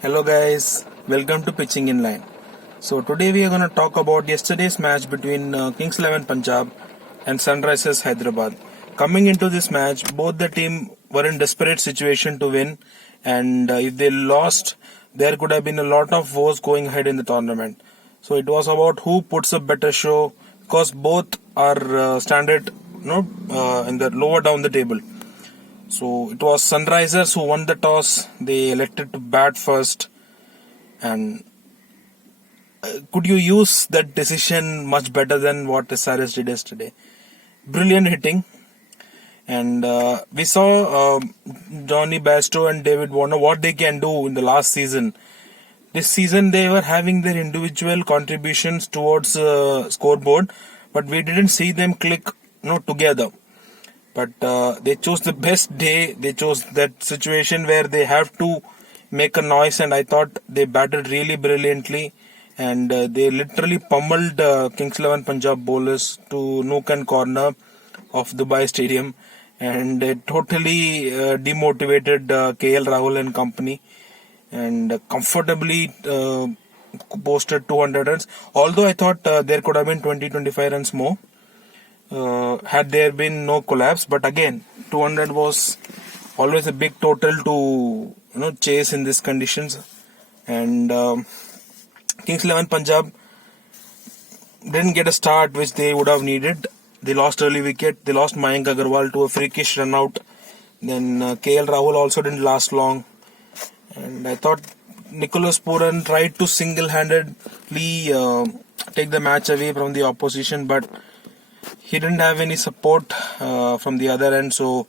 Hello guys, welcome to Pitching in Line. So today we are going to talk about yesterday's match between Kings 11 Punjab and Sunrisers Hyderabad. Coming into this match, both the team were in desperate situation to win, and if they lost, there could have been a lot of woes going ahead in the tournament. So it was about who puts a better show, because both are standard, in the lower down the table. So it was Sunrisers who won the toss. They elected to bat first. And could you use that decision much better than what SRS did yesterday? Brilliant hitting. And we saw Johnny Bairstow and David Warner what they can do in the last season. This season they were having their individual contributions towards scoreboard, but we didn't see them click together. But they chose the best day. They chose that situation where they have to make a noise, and I thought they batted really brilliantly. And they literally pummeled Kings 11 Punjab bowlers to nook and corner of Dubai Stadium, and it totally demotivated KL Rahul and company, and comfortably posted 200 runs. Although I thought there could have been 20-25 runs more. Had there been no collapse, but again 200 was always a big total to chase in these conditions. And Kings 11 Punjab didn't get a start which they would have needed. They lost early wicket. They lost Mayank Agarwal to a freakish run out. Then KL Rahul also didn't last long, and I thought Nicholas Pooran tried to single-handedly take the match away from the opposition, but he didn't have any support from the other end, so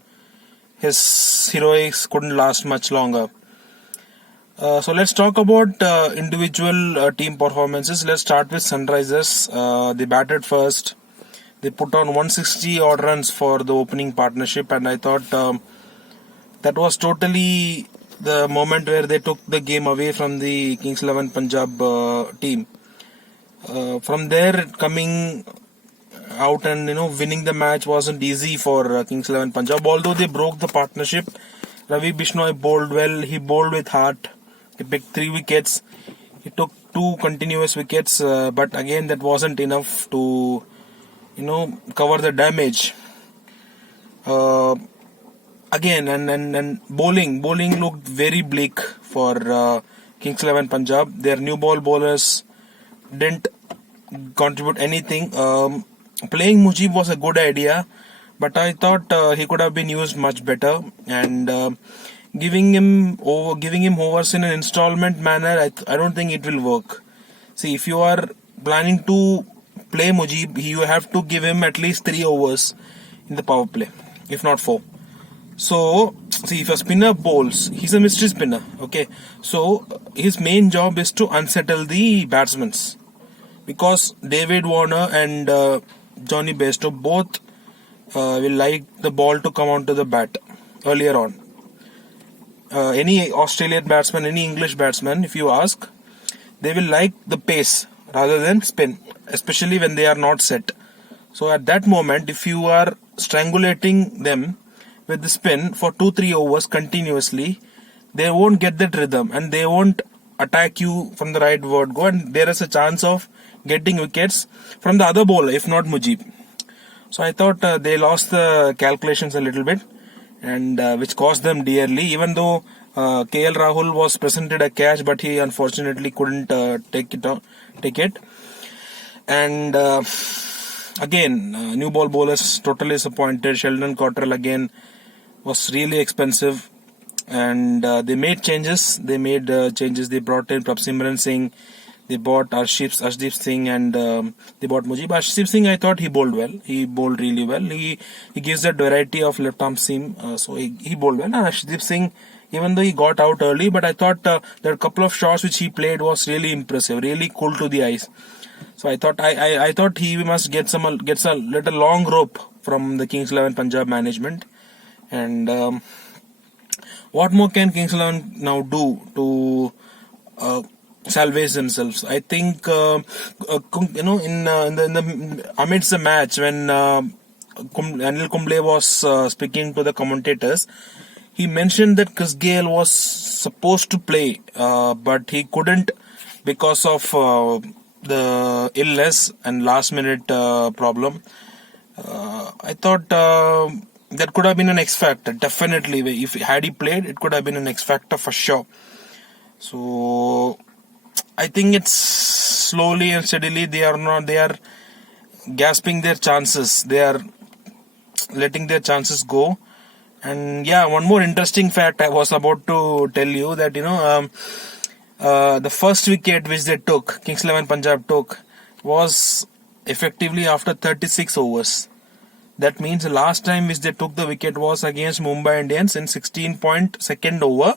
his heroics couldn't last much longer. So let's talk about individual team performances. Let's start with Sunrisers. They batted first. They put on 160 odd runs for the opening partnership, and I thought that was totally the moment where they took the game away from the Kings 11 Punjab team. From there, coming out and winning the match wasn't easy for Kings 11 Punjab. Although they broke the partnership, Ravi Bishnoi bowled well. He bowled with heart. He picked 3 wickets. He took 2 continuous wickets, but again that wasn't enough to cover the damage. Again and bowling looked very bleak for Kings 11 Punjab. Their new ball bowlers didn't contribute anything. Playing Mujib was a good idea, but I thought he could have been used much better, and giving him overs in an installment manner, I don't think it will work. See, if you are planning to play Mujib, you have to give him at least 3 overs in the power play, if not 4. So, see, if a spinner bowls, he's a mystery spinner, okay? So, his main job is to unsettle the batsmen, because David Warner and Johnny Bairstow both will like the ball to come onto the bat earlier on. Any Australian batsman, any English batsman, if you ask, they will like the pace rather than spin, especially when they are not set. So at that moment, if you are strangulating them with the spin for 2-3 overs continuously, they won't get that rhythm and they won't attack you from the right word go, and there is a chance of getting wickets from the other bowler, if not Mujib. So I thought they lost the calculations a little bit, and which cost them dearly. Even though KL Rahul was presented a catch, but he unfortunately couldn't take it. And again, new ball bowlers totally disappointed. Sheldon Cottrell again was really expensive, and they made changes. They brought in Prabhsimran Singh. They bought Arshdeep Singh, and they bought Mujib. Arshdeep Singh, I thought he bowled well. He bowled really well. He gives that variety of left arm seam, so he bowled well. And Arshdeep Singh, even though he got out early, but I thought there are a couple of shots which he played was really impressive, really cool to the eyes. So I thought he must gets a little long rope from the Kings 11 Punjab management. And what more can Kings 11 now do to salvage themselves? I think in the amidst the match when Anil Kumble was speaking to the commentators, he mentioned that Chris Gayle was supposed to play, but he couldn't because of the illness and last minute problem. I thought that could have been an X factor. Definitely, if had he played, it could have been an X factor for sure. So I think it's slowly and steadily they are gasping their chances. They are letting their chances go. And yeah, one more interesting fact I was about to tell you that the first wicket which they took, Kings 11 Punjab took, was effectively after 36 overs. That means the last time which they took the wicket was against Mumbai Indians in 16.2nd over.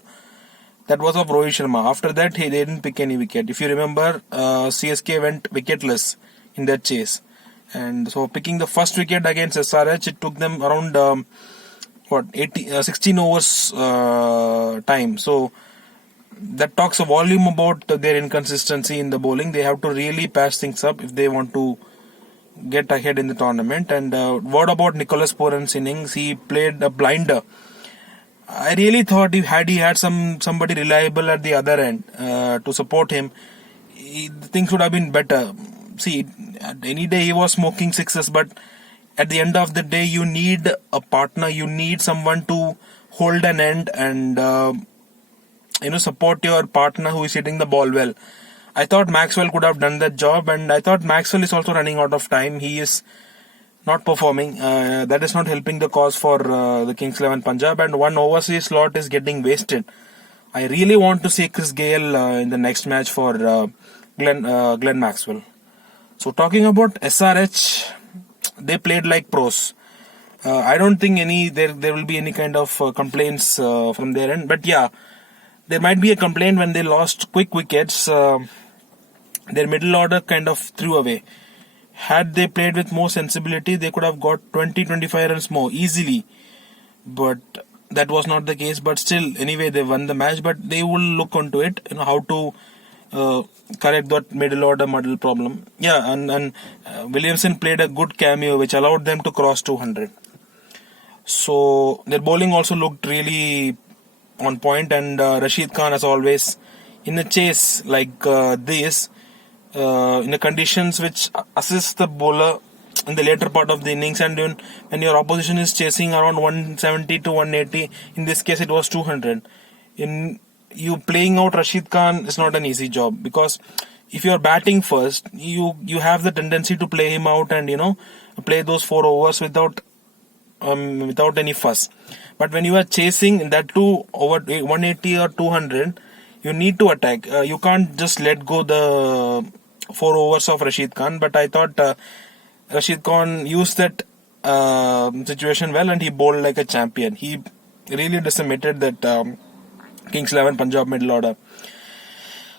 That was of Rohit Sharma. After that, they didn't pick any wicket. If you remember, CSK went wicketless in that chase. And so picking the first wicket against SRH, it took them around 16 overs time. So that talks a volume about their inconsistency in the bowling. They have to really patch things up if they want to get ahead in the tournament. And what about Nicholas Pooran's innings? He played a blinder. I really thought he had somebody reliable at the other end to support him, things would have been better. See, any day he was smoking sixes, but at the end of the day, you need a partner. You need someone to hold an end and support your partner who is hitting the ball well. I thought Maxwell could have done that job, and I thought Maxwell is also running out of time. He is not performing. That is not helping the cause for the Kings 11 Punjab, and one overseas slot is getting wasted. I really want to see Chris Gayle in the next match for Glenn Maxwell. So talking about SRH, they played like pros. I don't think there will be any kind of complaints from their end, but yeah, there might be a complaint when they lost quick wickets. Their middle order kind of threw away. Had they played with more sensibility, they could have got 20-25 runs more easily. But that was not the case. But still, anyway, they won the match. But they will look onto it, how to correct that middle order muddle problem. Yeah, and Williamson played a good cameo, which allowed them to cross 200. So their bowling also looked really on point, and Rashid Khan, as always, in a chase like this, in the conditions which assist the bowler in the later part of the innings, and when your opposition is chasing around 170 to 180, in this case it was 200. In you playing out Rashid Khan is not an easy job, because if you are batting first, you have the tendency to play him out and play those 4 overs without any fuss. But when you are chasing that too over 180 or 200, you need to attack. You can't just let go the 4 overs of Rashid Khan. But I thought Rashid Khan used that situation well, and he bowled like a champion. He really decimated that Kings 11 Punjab middle order.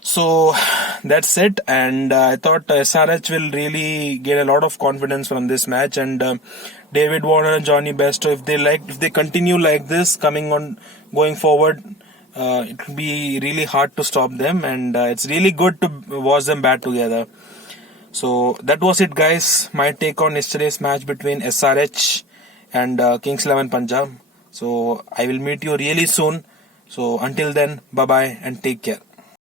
So that's it, and I thought SRH will really get a lot of confidence from this match, and David Warner and Johnny Bairstow, if they continue like this going forward, it will be really hard to stop them, and it's really good to watch them bat together. So that was it, guys. My take on yesterday's match between SRH and Kings 11 Punjab. So I will meet you really soon. So until then, bye bye and take care.